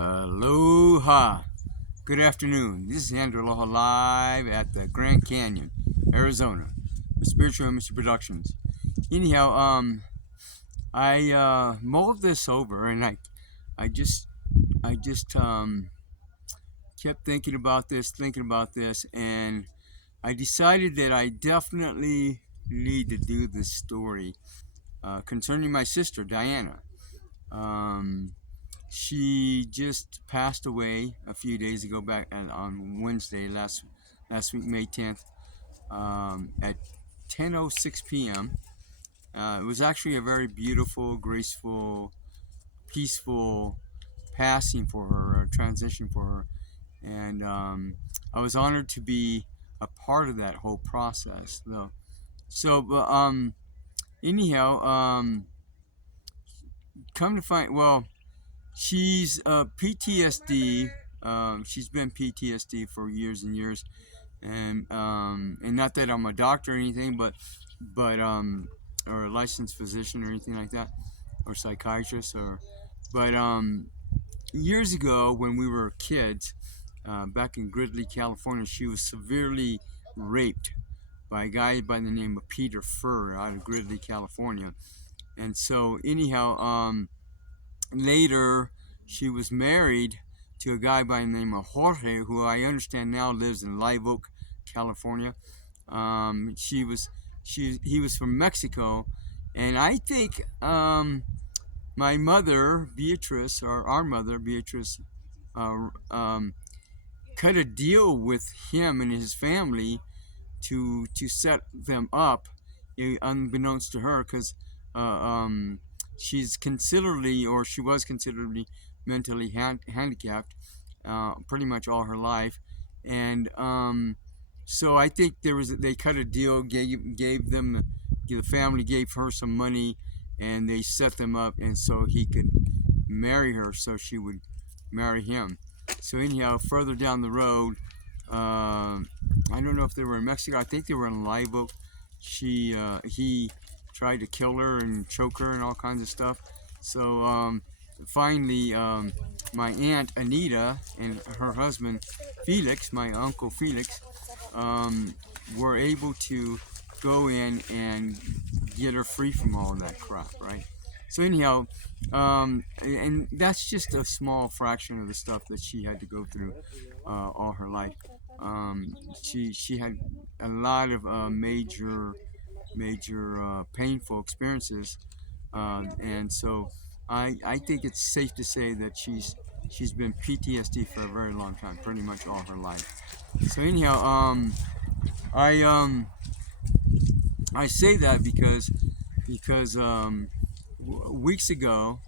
Aloha. Good afternoon. This is Aloha live at the Grand Canyon, Arizona, with Spiritual Embassy Productions. Anyhow, I mulled this over, and I just kept thinking about this, and I decided that I definitely need to do this story concerning my sister, Dianna. She just passed away a few days ago, back on Wednesday, last week, May 10th, at 10:06 p.m. It was actually a very beautiful, graceful, peaceful passing for her, a transition for her, and I was honored to be a part of that whole process, though. So, but anyhow, come to find, well, she's PTSD. She's been PTSD for years and years, and not that I'm a doctor or anything, but or a licensed physician or anything like that, or psychiatrist, but years ago when we were kids, back in Gridley, California, she was severely raped by a guy by the name of Peter Furr out of Gridley, California, and so anyhow, later, she was married to a guy by the name of Jorge, who I understand now lives in Live Oak, California. He was from Mexico, and I think my mother, Beatrice, or our mother, Beatrice, cut a deal with him and his family to set them up, unbeknownst to her, because she was considerably mentally handicapped pretty much all her life, and so I think they cut a deal, gave them, the family gave her some money, and they set them up, and so he could marry her, so she would marry him. So anyhow, further down the road, I don't know if they were in Mexico. I think they were in Live Oak. He tried to kill her and choke her and all kinds of stuff. So finally, my aunt Anita and her husband Felix, my uncle Felix, were able to go in and get her free from all of that crap, right? So anyhow, and that's just a small fraction of the stuff that she had to go through all her life. She had a lot of major painful experiences, and so I think it's safe to say that she's been PTSD for a very long time, pretty much all her life. So anyhow, I say that because weeks ago,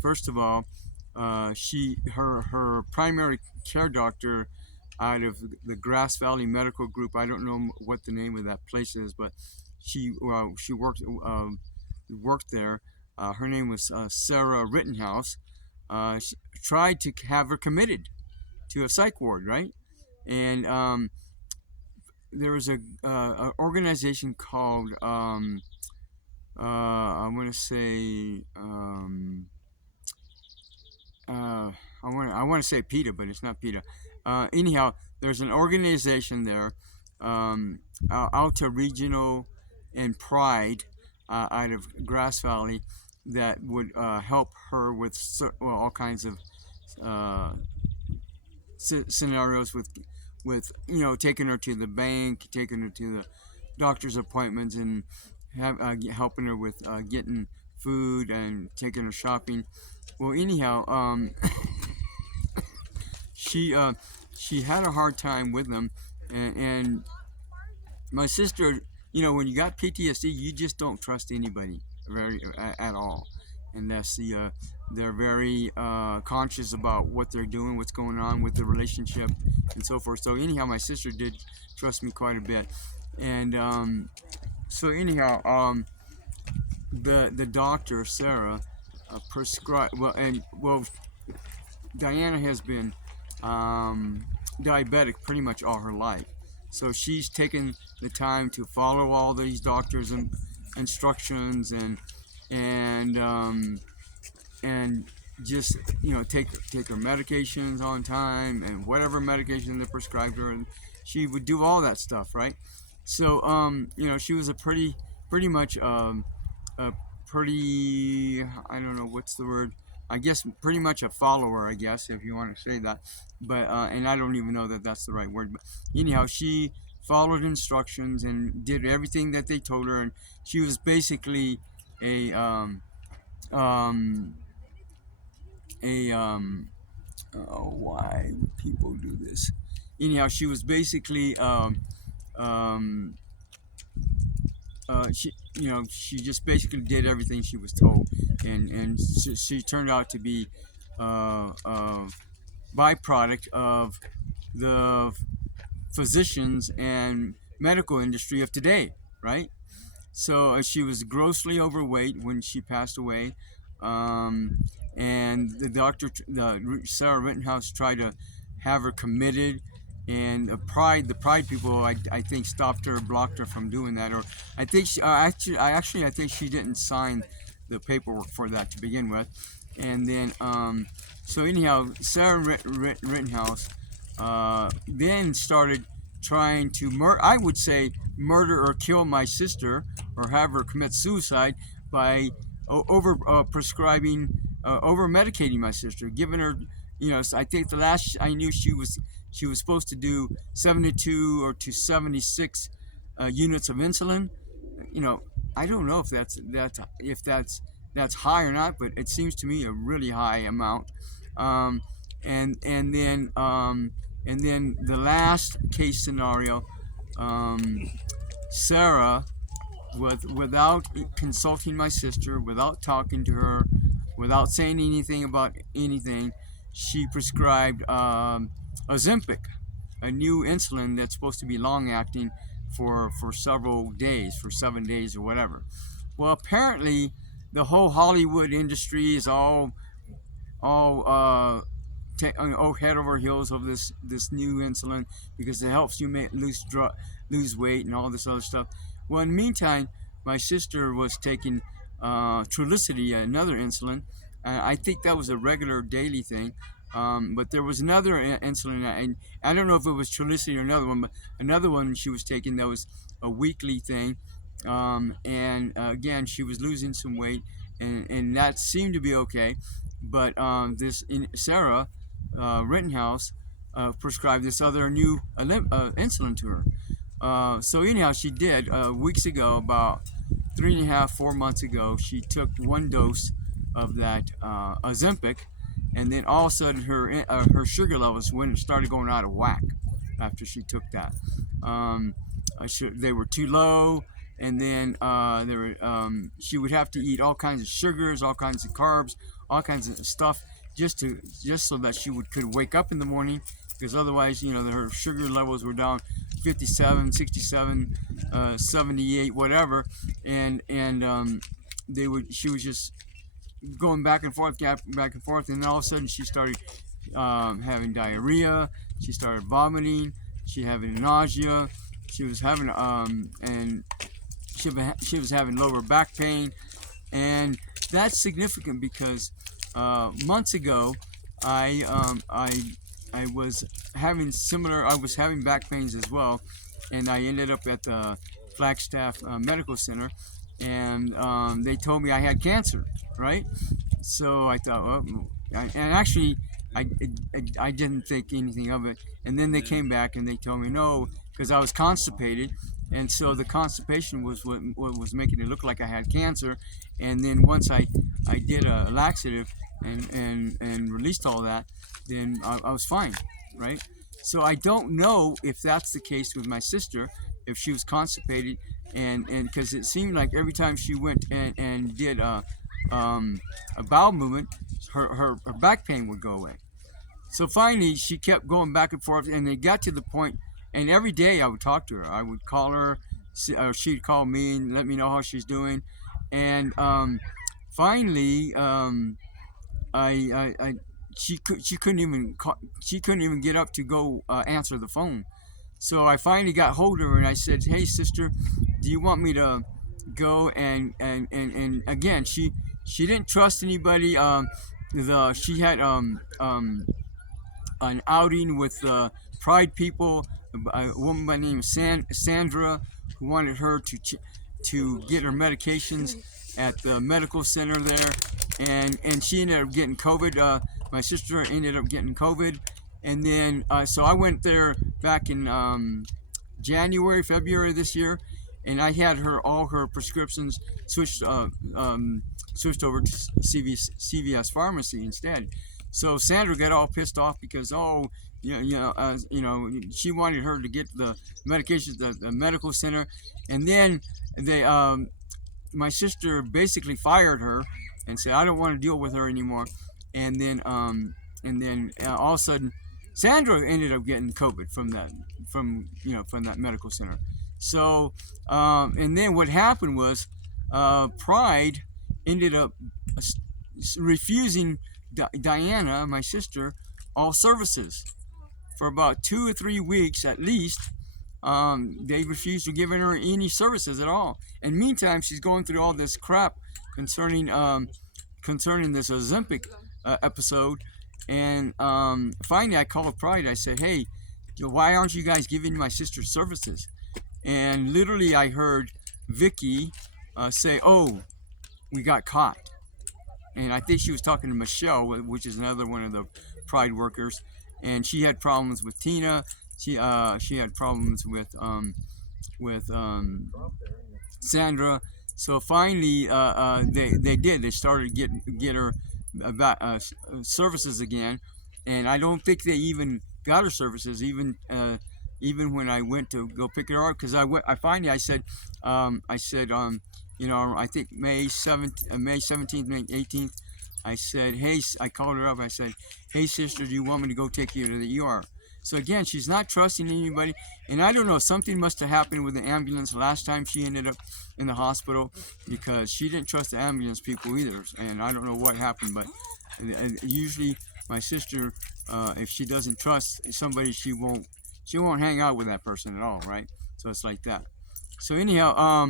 first of all, her primary care doctor out of the Grass Valley Medical Group, I don't know what the name of that place is, but she worked there. Her name was Sarah Rittenhouse. She tried to have her committed to a psych ward, right? And there was an organization called I want to say I want to say PETA, but it's not PETA. Anyhow, there's an organization there, Alta Regional and Pride, out of Grass Valley, that would help her with all kinds of scenarios with taking her to the bank, taking her to the doctor's appointments, and helping her with getting food and taking her shopping. Well, anyhow, she had a hard time with them, and my sister, when you got PTSD, you just don't trust anybody at all, and they're very conscious about what they're doing, what's going on with the relationship, and so forth. So anyhow, my sister did trust me quite a bit, and so anyhow, the doctor, Sarah, prescribed, Dianna has been diabetic pretty much all her life, so she's taken the time to follow all these doctors' and instructions, and just take her medications on time and whatever medication they prescribed her, and she would do all that stuff, right? So she was a pretty much a pretty, I don't know what's the word, I guess pretty much a follower, I guess, if you want to say that, but and I don't even know that that's the right word, but anyhow, she followed instructions and did everything that they told her, and she was basically a um, why would people do this? Anyhow, she was basically um, she just basically did everything she was told, and she turned out to be a byproduct of the physicians and medical industry of today, right? So she was grossly overweight when she passed away, and Sarah Rittenhouse tried to have her committed, and the pride people, I think, stopped her, blocked her from doing that, or I think I think she didn't sign the paperwork for that to begin with, and then so anyhow, Sarah Rittenhouse then started trying to I would say murder or kill my sister, or have her commit suicide by over prescribing, over medicating my sister, giving her, I think the last I knew she was supposed to do 72 or to 76 units of insulin. I don't know if that's high or not, but it seems to me a really high amount. And then the last case scenario, Sarah, without consulting my sister, without talking to her, without saying anything about anything, she prescribed Ozempic, a new insulin that's supposed to be long-acting for several days, for 7 days or whatever. Well, apparently the whole Hollywood industry is all head over heels of this new insulin, because it helps you lose weight and all this other stuff. Well, in the meantime, my sister was taking Trulicity, another insulin. I think that was a regular daily thing. But there was another insulin, and I don't know if it was Trulicity or another one, but another one she was taking that was a weekly thing. And again, she was losing some weight, and that seemed to be okay. But Sarah Rittenhouse prescribed this other new insulin to her. So anyhow, she did weeks ago, about 3.5-4 months ago, she took one dose of that Ozempic, and then all of a sudden her sugar levels started going out of whack after she took that. They were too low, and then she would have to eat all kinds of sugars, all kinds of carbs, all kinds of stuff, just so that she could wake up in the morning, because otherwise, her sugar levels were down 57, 67, 78, whatever, and she was just going back and forth, and then all of a sudden she started having diarrhea, she started vomiting, she having nausea, she was having and she was having lower back pain, and that's significant because months ago I was having back pains as well, and I ended up at the Flagstaff Medical Center, and they told me I had cancer, right? So I thought, well, and actually I didn't think anything of it, and then they came back and they told me no, because I was constipated, and so the constipation was what was making it look like I had cancer. And then once I did a laxative and released all that, then I was fine, right? So I don't know if that's the case with my sister, if she was constipated, and because it seemed like every time she went and did a bowel movement, her back pain would go away. So finally, she kept going back and forth, and it got to the point, and every day I would talk to her. I would call her, or she'd call me and let me know how she's doing. And finally, she couldn't even get up to go answer the phone. So I finally got hold of her, and I said, "Hey, sister, do you want me to go?" And again, she didn't trust anybody. she had an outing with Pride people, a woman by the name of Sandra, who wanted her to get her medications at the medical center there, and she ended up getting COVID. My sister ended up getting COVID, and then so I went there back in January, February this year, and I had all her prescriptions switched switched over to CVS pharmacy instead. So Sandra got all pissed off because she wanted her to get the medication at the medical center, and then they my sister basically fired her and said, I don't want to deal with her anymore. And then all of a sudden, Sandra ended up getting COVID from that medical center. So and then what happened was Pride ended up refusing Dianna, my sister, all services for about 2 or 3 weeks at least. They refused to give her any services at all. And meantime, she's going through all this crap concerning this Ozempic episode. And finally, I called Pride. I said, "Hey, why aren't you guys giving my sister services?" And literally, I heard Vicky say, "Oh, we got caught." And I think she was talking to Michelle, which is another one of the Pride workers. And she had problems with Tina. She had problems with Sandra. So finally, they started get her services again. And I don't think they even got her services even when I went to go pick her up, because I finally said I think May 17th, May 18th, I said, hey, I called her up. I said, hey, sister, do you want me to go take you to the ER? So again, she's not trusting anybody. And I don't know, something must have happened with the ambulance last time she ended up in the hospital, because she didn't trust the ambulance people either. And I don't know what happened, but usually my sister, if she doesn't trust somebody, she won't hang out with that person at all, right? So it's like that. So anyhow,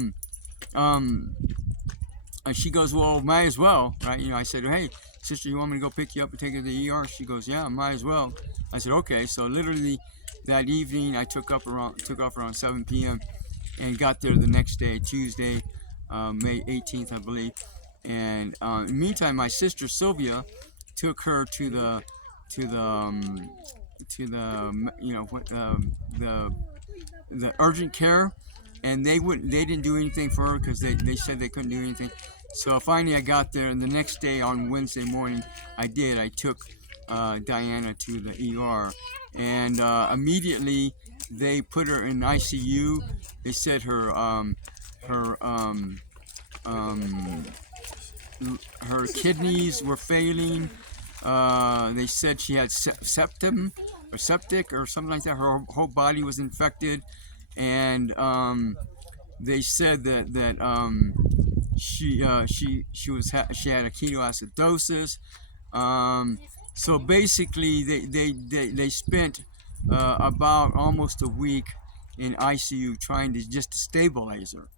she goes, well, might as well, right? I said, hey, sister, you want me to go pick you up and take you to the ER? She goes, yeah, might as well. I said, okay. So literally that evening, I took off around 7 p.m. and got there the next day, Tuesday, May 18th, I believe. And in the meantime, my sister Sylvia took her to the urgent care, and they didn't do anything for her because they said they couldn't do anything. So finally I got there, and the next day on Wednesday morning I took Dianna to the ER, and immediately they put her in ICU. They said her kidneys were failing. They said she had septic or something like that. Her whole body was infected, and they said that she had a ketoacidosis. So basically, they spent about almost a week in ICU trying to just stabilize her.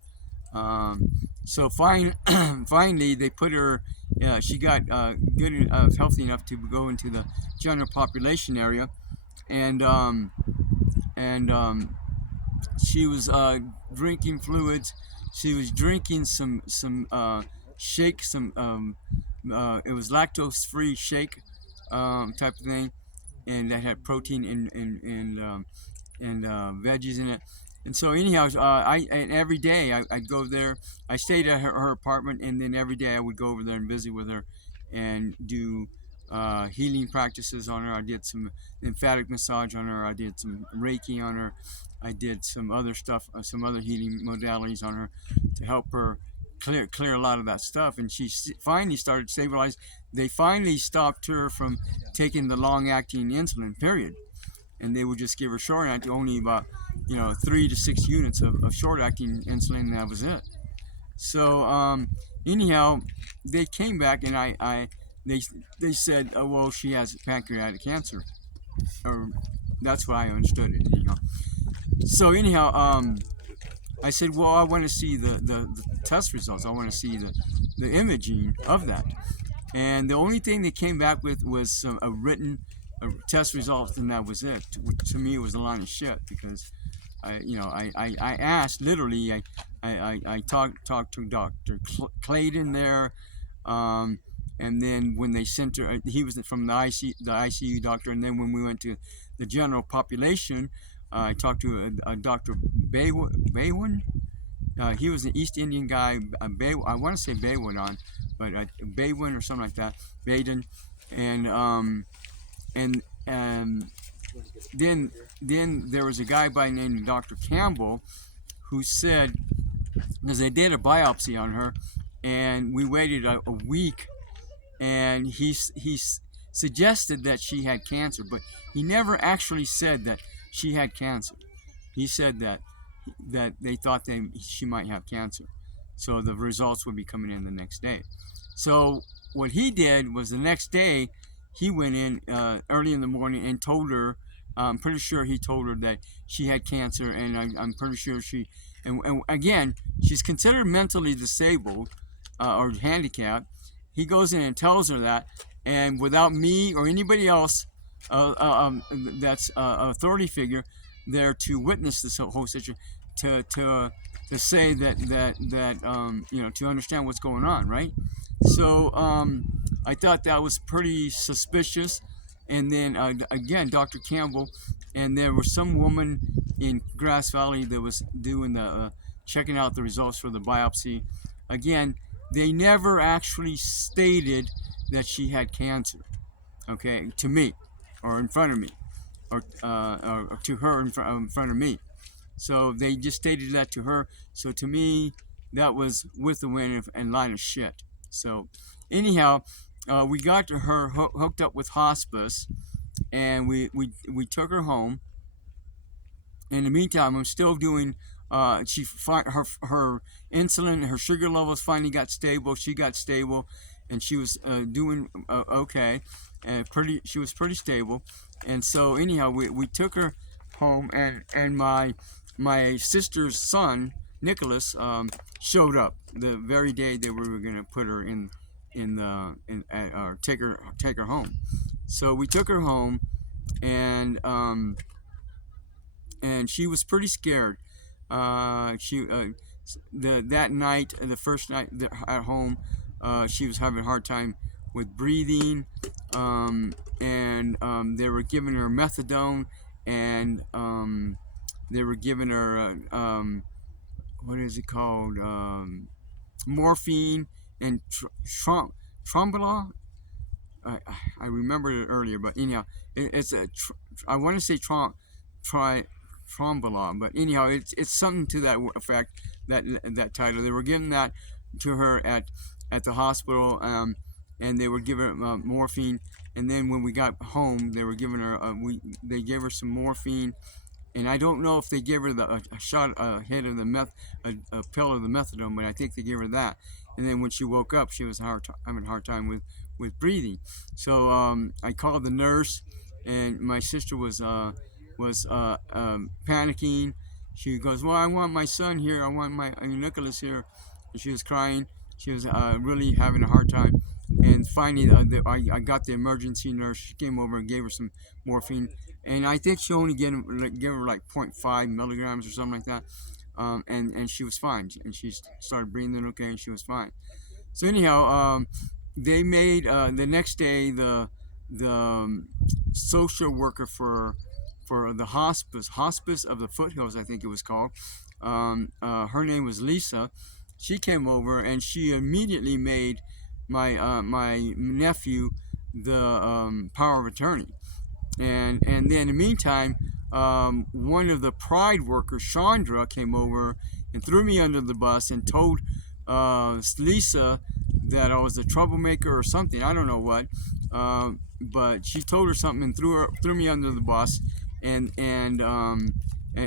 So finally, they put her. She got good, healthy enough to go into the general population area, and she was drinking fluids. She was drinking some shake, it was lactose-free shake type of thing, and that had protein and veggies in it. And so anyhow, and every day I'd go there. I stayed at her apartment, and then every day I would go over there and visit with her and do healing practices on her. I did some lymphatic massage on her. I did some Reiki on her. I did some other stuff, some other healing modalities on her to help her clear a lot of that stuff. And she finally started stabilizing. They finally stopped her from taking the long-acting insulin, period. And they would just give her short-acting, only about 3 to 6 units of short-acting insulin, and that was it. So anyhow, they came back, and they said, oh, well, she has pancreatic cancer, or that's what I understood it. So anyhow, I said, well, I want to see the test results. I want to see the imaging of that. And the only thing they came back with was a written test results, and that was it. To me, it was a line of shit because I asked literally. I talked to Dr. Claydon there, and then when they sent her, he was from the ICU doctor, and then when we went to the general population, I talked to a Dr. Baidwan. He was an East Indian guy. I want to say Baidwan, but Baidwan or something like that. Baidwan, and then there was a guy by the name of Dr. Campbell, who said, because they did a biopsy on her, and we waited a week, and he suggested that she had cancer, but he never actually said that she had cancer. He said that they thought she might have cancer, so the results would be coming in the next day. So what he did was the next day he went in early in the morning and told her, I'm pretty sure he told her that she had cancer, and I'm pretty sure and again, she's considered mentally disabled or handicapped. He goes in and tells her that, and without me or anybody else that's authority figure there to witness this whole situation, to say that to understand what's going on, right? So I thought that was pretty suspicious. And then again, Dr. Campbell, and there was some woman in Grass Valley that was doing the checking out the results for the biopsy. Again, they never actually stated that she had cancer, okay, to me, or in front of me, or to her in front of me. So they just stated that to her. So to me, that was with the wind and line of shit. So anyhow, we got to her hooked up with hospice, and we took her home. In the meantime, I'm still doing. Her insulin, her sugar levels finally got stable. She got stable, and she was doing okay, and she was pretty stable. And so anyhow, we took her home, and my sister's son Nicholas showed up the very day that we were going to put her or take her home. So we took her home, and she was pretty scared. That night, the first night at home, she was having a hard time with breathing, and they were giving her methadone, and they were giving her what is it called, morphine and trombola. I remembered it earlier, but anyhow, it's I want to say trombola, but anyhow, it's something to that effect. That title. They were giving that to her at the hospital, and they were giving her morphine. And then when we got home, they were giving her they gave her some morphine, and I don't know if they gave her a hit of the a pill of the methadone, but I think they gave her that. And then when she woke up, she was having a hard time with breathing. So I called the nurse, and my sister was panicking. She goes, well, I want my son here. I want my Nicholas here. And she was crying. She was really having a hard time. And finally, I got the emergency nurse. She came over and gave her some morphine. And I think she only gave her like 0.5 milligrams or something like that. And she was fine. And she started breathing okay, and she was fine. So anyhow, they made the next day the social worker for the hospice of the foothills, I think it was called. Her name was Lisa. She came over, and she immediately made my nephew the power of attorney. And then in the meantime, one of the Pride workers, Chandra, came over and threw me under the bus and told Lisa that I was a troublemaker or something. I don't know what, but she told her something and threw me under the bus. And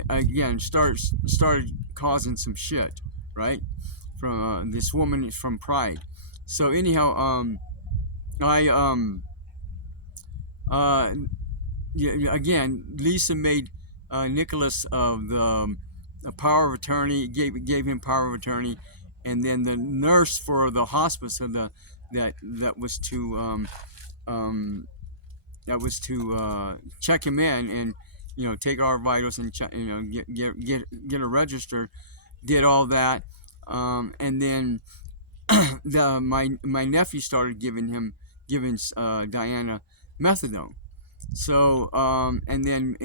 again started causing some shit, right, from this woman from Pride. So anyhow, again, Lisa made Nicholas the power of attorney, gave him power of attorney, and then the nurse for the hospice of that was to check him in and take our vitals and check, get her registered, did all that, and then my nephew started giving Dianna methadone. So and then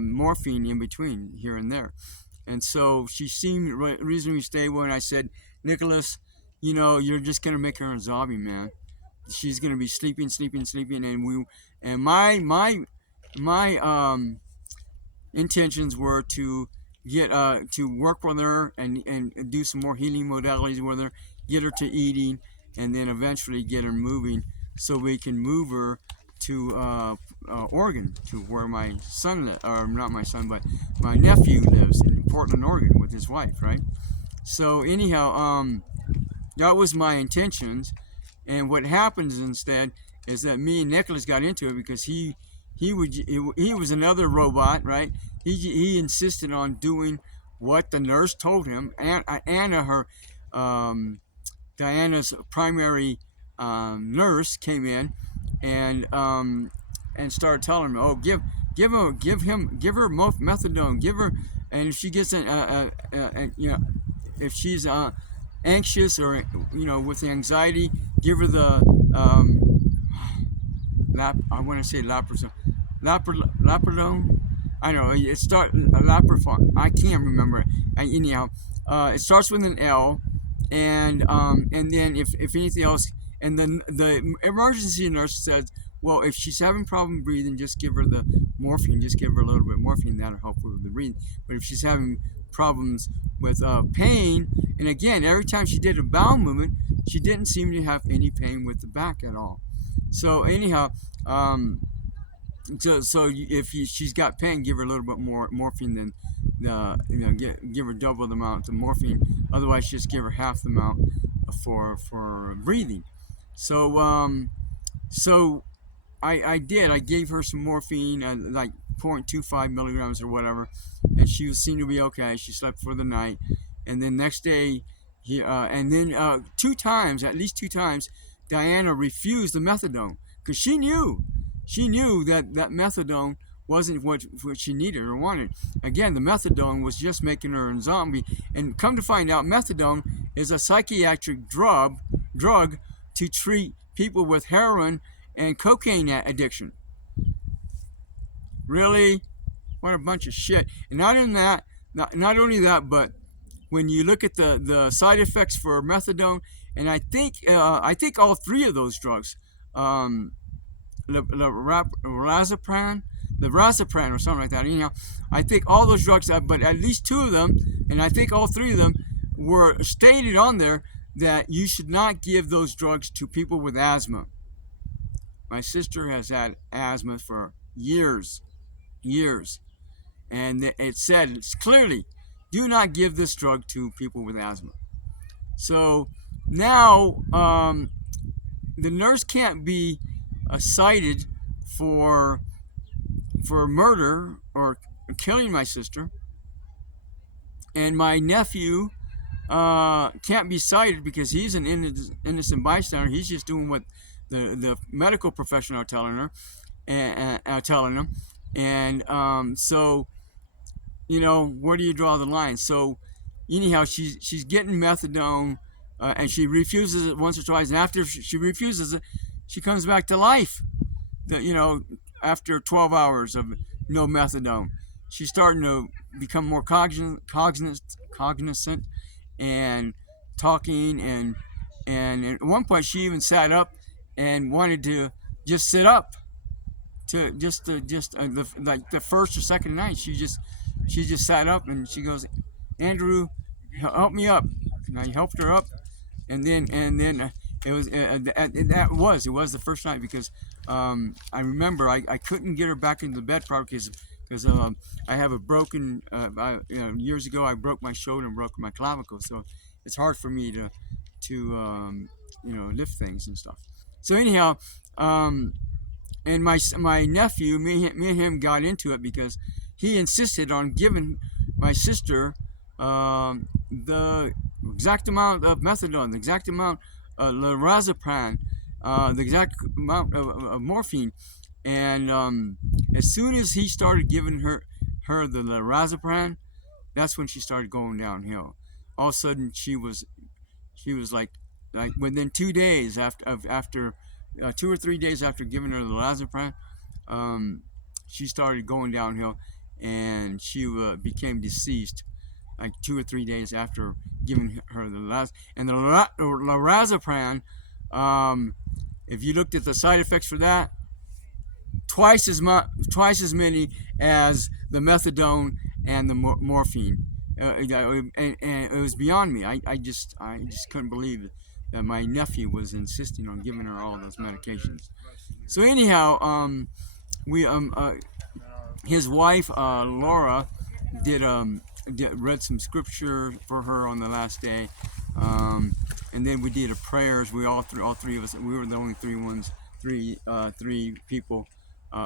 morphine in between here and there, and so she seemed reasonably stable. And I said, Nicholas, you're just gonna make her a zombie, man. She's gonna be sleeping, and my intentions were to get to work with her and do some more healing modalities with her, get her to eating, and then eventually get her moving so we can move her to Oregon, to where my son or not my son, but my nephew lives in Portland, Oregon, with his wife, right? So anyhow, that was my intentions, and what happens instead is that me and Nicholas got into it because he was another robot, right? He insisted on doing what the nurse told him. Anna, Diana's primary nurse, came in and started telling him, "Oh, give her methadone, give her, and if she gets if she's anxious or with anxiety, give her the I want to say laprodone. I don't know. It starts Laprafon. I can't remember. Anyhow, it starts with an L, and then if anything else, and then the emergency nurse says, well, if she's having problem breathing, just give her the morphine. Just give her a little bit of morphine. That'll help with the breathing. But if she's having problems with pain, and again, every time she did a bowel movement, she didn't seem to have any pain with the back at all. So anyhow, so if she's got pain, give her a little bit more morphine than give her double the amount of morphine. Otherwise, just give her half the amount for breathing. So I did. I gave her some morphine, like 0.25 milligrams or whatever, and she seemed to be okay. She slept for the night, and then next day, at least two times, Dianna refused the methadone because she knew that methadone wasn't what she needed or wanted. Again, the methadone was just making her a zombie. And come to find out, methadone is a psychiatric drug to treat people with heroin and cocaine addiction. Really? What a bunch of shit. And not only that, but when you look at the side effects for methadone, and I think all three of those drugs, Lorazepam or something like that. Anyhow, I think all those drugs, but at least two of them, and I think all three of them were stated on there that you should not give those drugs to people with asthma. My sister has had asthma for years, and it said clearly, do not give this drug to people with asthma. So now the nurse can't be cited for murder or killing my sister, and my nephew can't be cited because he's an innocent bystander. He's just doing what the medical professional are telling him, and so where do you draw the line? So anyhow, she's getting methadone, and she refuses it once or twice, and after she refuses it, she comes back to life. After 12 hours of no methadone, she's starting to become more cognizant and talking, and at one point she even sat up and wanted to just sit up to like the first or second night. She just sat up and she goes, Andrew, help me up. And I helped her up, and then it was it was the first night because I remember I couldn't get her back into the bed probably because I have a broken years ago I broke my shoulder and broke my clavicle, so it's hard for me to lift things and stuff. So anyhow, and my nephew, me and him got into it because he insisted on giving my sister the exact amount of methadone, the exact amount of lorazepam, the exact amount of morphine. And as soon as he started giving her the lorazepam, that's when she started going downhill. All of a sudden, she was like within 2 days after 2 or 3 days after giving her the lorazepam, she started going downhill, and she became deceased like 2 or 3 days after giving her the last. And the lorazepam, if you looked at the side effects for that, twice as many as the methadone and the morphine. And it was beyond me. I just couldn't believe that my nephew was insisting on giving her all those medications. So anyhow, we his wife Laura did read some scripture for her on the last day, and then we did a prayers. We all three of us. We were the only three people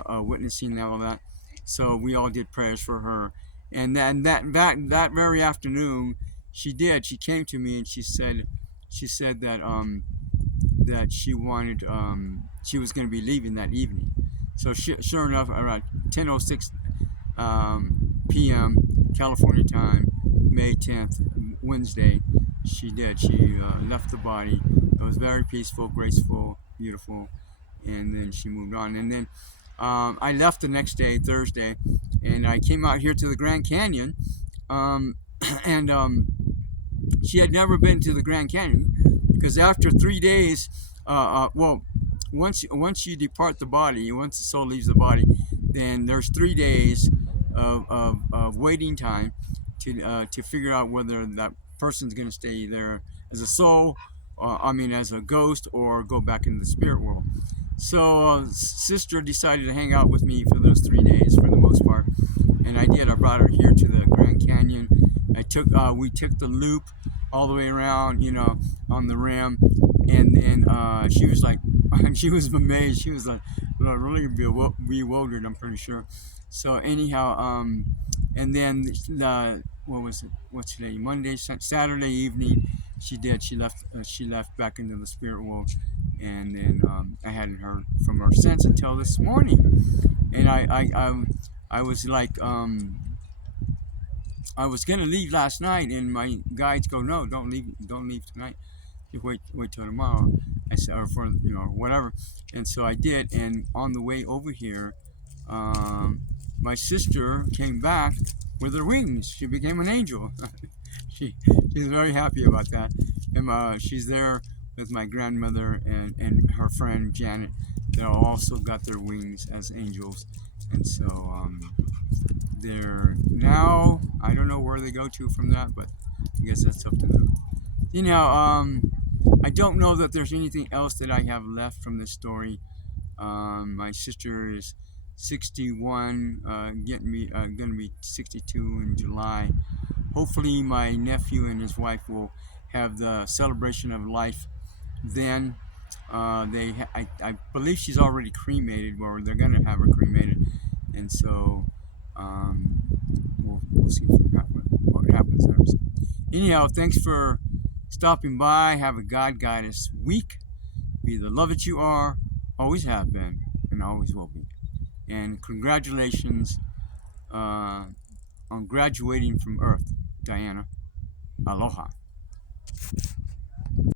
witnessing all of that. So we all did prayers for her. And then that very afternoon, she came to me and she said that that she wanted she was going to be leaving that evening. So sure enough, around 10:06 p.m. California time, May 10th, Wednesday, she left the body. It was very peaceful, graceful, beautiful, and then she moved on. And then I left the next day, Thursday, and I came out here to the Grand Canyon, and she had never been to the Grand Canyon, because after 3 days, once you depart the body, once the soul leaves the body, then there's 3 days of waiting time to figure out whether that person's going to stay there as a soul, as a ghost, or go back into the spirit world. So sister decided to hang out with me for those 3 days for the most part, and I did. I brought her here to the Grand Canyon. We took the loop all the way around, on the rim, and then she was like, she was amazed. She was like really bewildered, I'm pretty sure. So anyhow, and then what's today? Monday, Saturday evening, she left back into the spirit world. And then I hadn't heard from her since until this morning. And I was like, I was gonna leave last night, and my guides go, no, don't leave tonight. Just wait till tomorrow. I said, or for whatever. And so I did. And on the way over here, my sister came back with her wings. She became an angel. She's very happy about that. And she's there with my grandmother and her friend Janet. They also got their wings as angels. And so they're now, I don't know where they go to from that, but I guess that's up to them. I don't know that there's anything else that I have left from this story. My sister is 61, gonna be 62 in July. Hopefully my nephew and his wife will have the celebration of life then. I believe she's already cremated, or they're gonna have her cremated, and so we'll see what happens there. So, anyhow, thanks for stopping by. Have a God guide us week. Be the love that you are, always have been, and always will be. And congratulations on graduating from Earth, Dianna. Aloha.